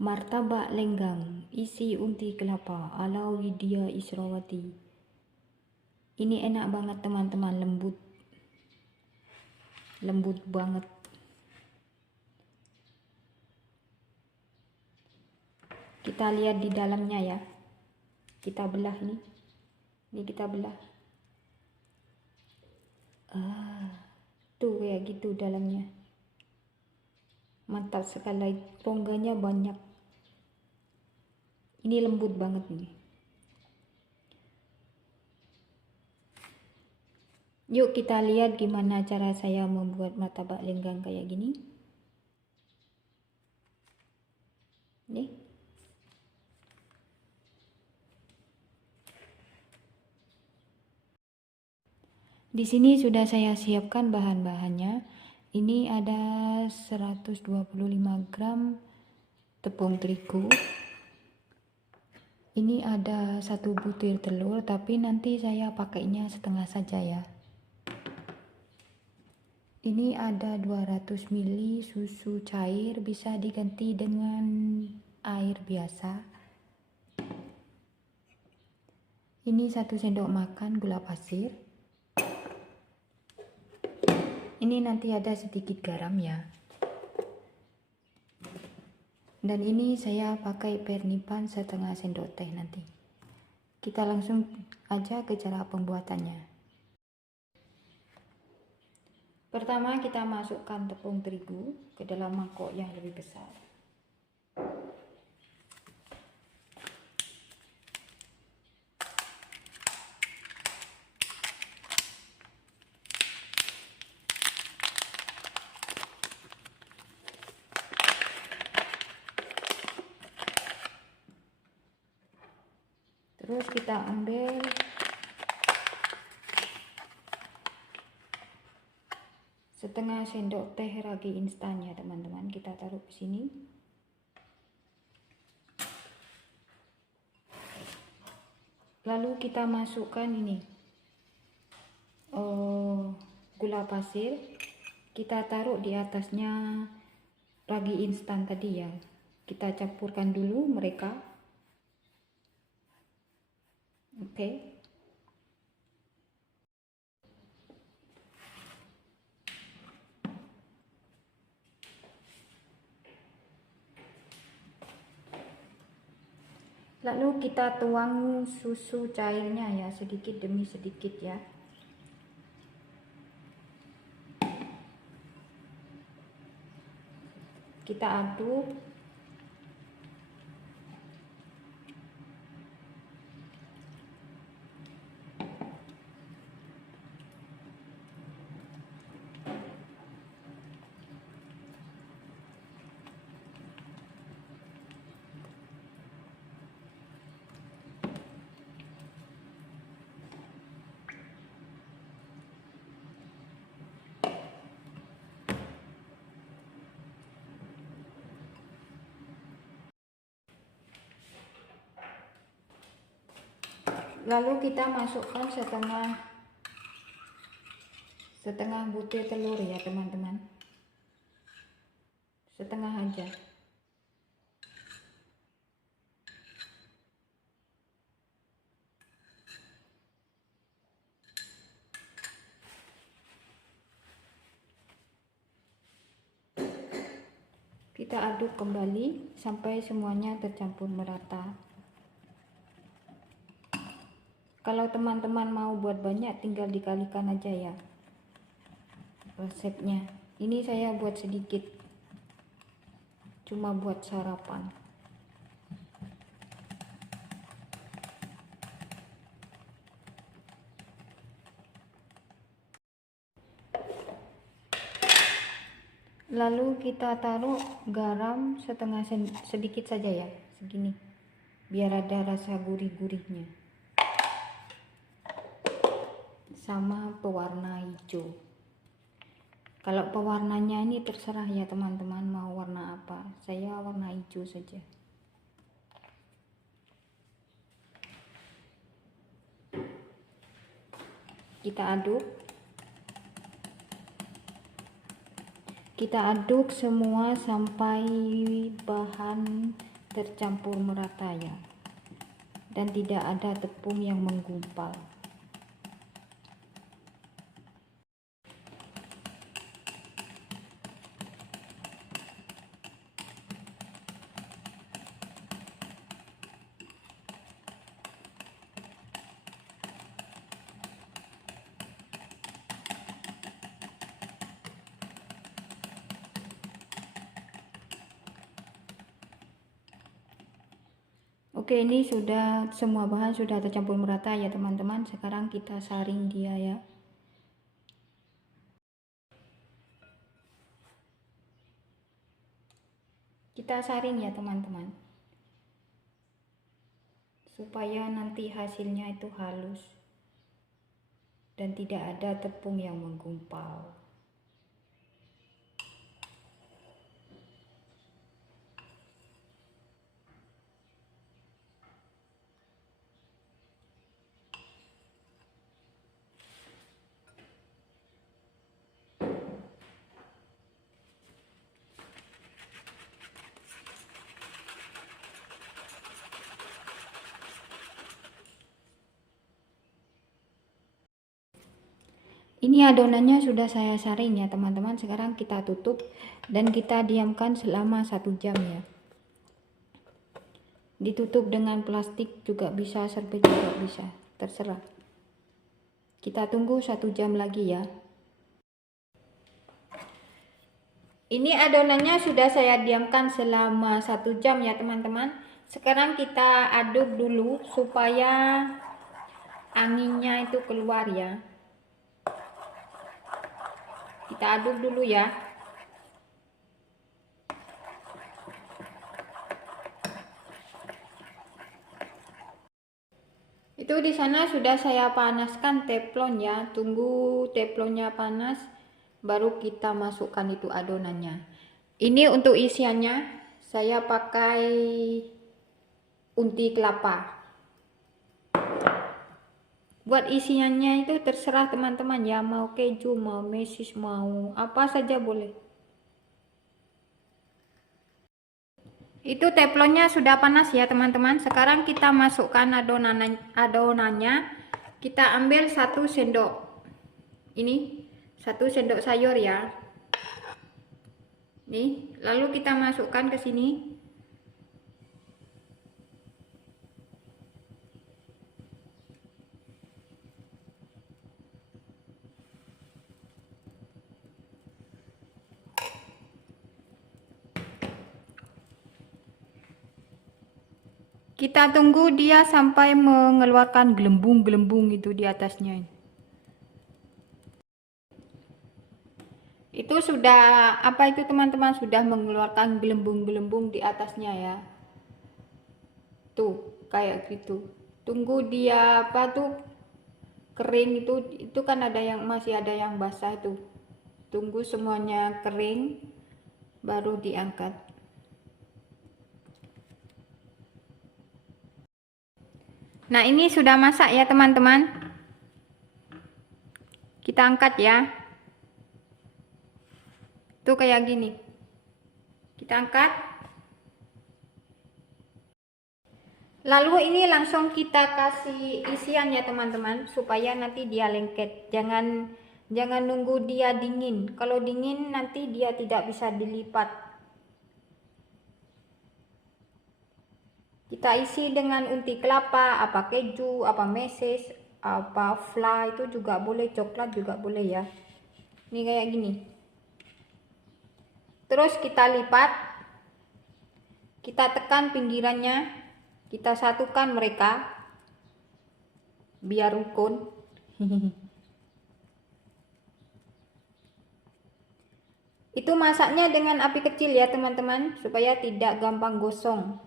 Martabak lenggang, isi unti kelapa, ala Widya Israwati. Ini enak banget teman-teman, lembut banget. Kita lihat di dalamnya ya. Kita belah nih. Ini kita belah. Tuh kayak gitu dalamnya. Mantap sekali, rongganya banyak. Ini lembut banget nih. Yuk kita lihat gimana cara saya membuat martabak lenggang kayak gini. Nih. Di sini sudah saya siapkan bahan-bahannya. Ini ada 125 gram tepung terigu. Ini ada 1 butir telur, tapi nanti saya pakainya setengah saja ya. Ini ada 200 ml susu cair, bisa diganti dengan air biasa. Ini 1 sendok makan gula pasir. Ini nanti ada sedikit garam ya. Dan ini saya pakai pernipan setengah sendok teh nanti. Kita langsung aja ke cara pembuatannya. Pertama kita masukkan tepung terigu ke dalam mangkok yang lebih besar. Terus kita ambil setengah sendok teh ragi instan ya teman-teman, kita taruh ke sini. Lalu kita masukkan ini gula pasir, kita taruh di atasnya ragi instan tadi ya. Kita campurkan dulu mereka. Oke. Lalu kita tuang susu cairnya ya, sedikit demi sedikit ya. Kita aduk. Lalu kita masukkan setengah butir telur ya teman-teman, setengah aja. Kita aduk kembali sampai semuanya tercampur merata. Kalau teman-teman mau buat banyak, tinggal dikalikan aja ya resepnya. Ini saya buat sedikit, cuma buat sarapan. Lalu kita taruh garam sedikit saja ya, segini, biar ada rasa gurih-gurihnya. Sama pewarna hijau. Kalau pewarnanya ini terserah ya teman-teman, mau warna apa. Saya warna hijau saja. Kita aduk. Kita aduk semua sampai bahan tercampur merata ya, dan tidak ada tepung yang menggumpal. Oke, ini sudah semua bahan sudah tercampur merata ya teman-teman. Sekarang kita saring dia ya. Kita saring ya teman-teman, supaya nanti hasilnya itu halus dan tidak ada tepung yang menggumpal. Ini adonannya sudah saya saring ya teman-teman. Sekarang kita tutup dan kita diamkan selama 1 jam ya. Ditutup dengan plastik juga bisa, serbet juga bisa, terserah. Kita tunggu 1 jam lagi ya. Ini adonannya sudah saya diamkan selama 1 jam ya teman-teman. Sekarang kita aduk dulu supaya anginnya itu keluar ya. Kita aduk dulu ya. Itu di sana sudah saya panaskan teflon ya. Tunggu teflonnya panas baru kita masukkan itu adonannya. Ini untuk isiannya saya pakai unti kelapa. Buat isiannya itu terserah teman-teman ya, mau keju, mau mesis, mau apa saja boleh. Itu teflonnya sudah panas ya teman-teman. Sekarang kita masukkan adonannya. Kita ambil 1 sendok. Ini 1 sendok sayur ya. Nih, lalu kita masukkan ke sini. Kita tunggu dia sampai mengeluarkan gelembung-gelembung itu di atasnya. Itu sudah apa itu teman-teman, sudah mengeluarkan gelembung-gelembung di atasnya ya. Tuh, kayak gitu. Tunggu dia apa tuh kering, itu kan ada yang masih ada yang basah itu. Tunggu semuanya kering baru diangkat. Nah, ini sudah masak ya teman-teman. Kita angkat ya. Tuh kayak gini. Kita angkat. Lalu ini langsung kita kasih isian ya teman-teman, supaya nanti dia lengket. Jangan nunggu dia dingin. Kalau dingin nanti dia tidak bisa dilipat. Kita isi dengan unti kelapa, apa keju, apa meses, apa fla, itu juga boleh, coklat juga boleh ya. Ini kayak gini. Terus kita lipat, kita tekan pinggirannya, kita satukan mereka biar rukun. Itu masaknya dengan api kecil ya teman-teman, supaya tidak gampang gosong.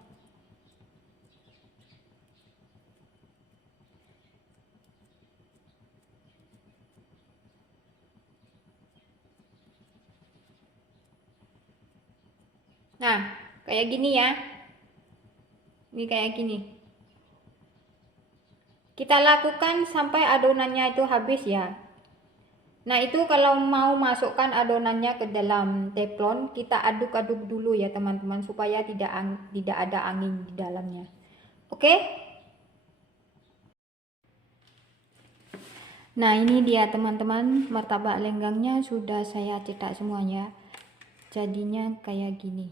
Nah, kayak gini ya. Ini kayak gini. Kita lakukan sampai adonannya itu habis ya. Nah, itu kalau mau masukkan adonannya ke dalam teflon, kita aduk-aduk dulu ya teman-teman, supaya tidak ada angin di dalamnya. Oke? Nah, ini dia teman-teman, martabak lenggangnya sudah saya cetak semuanya. Jadinya kayak gini.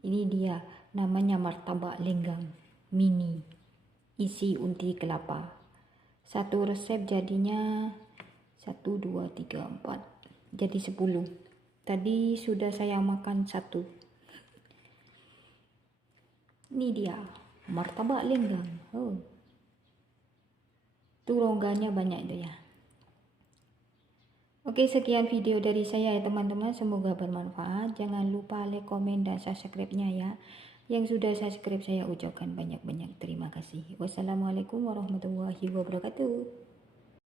Ini dia, namanya martabak lenggang mini, isi unti kelapa. Satu resep jadinya 1, 2, 3, 4, jadi 10. Tadi sudah saya makan 1. Ini dia martabak lenggang. Tuh rongganya banyak itu ya. Oke, sekian video dari saya ya teman-teman, semoga bermanfaat. Jangan lupa like, komen, dan subscribe-nya ya. Yang sudah subscribe saya ucapkan banyak-banyak terima kasih. Wassalamualaikum warahmatullahi wabarakatuh.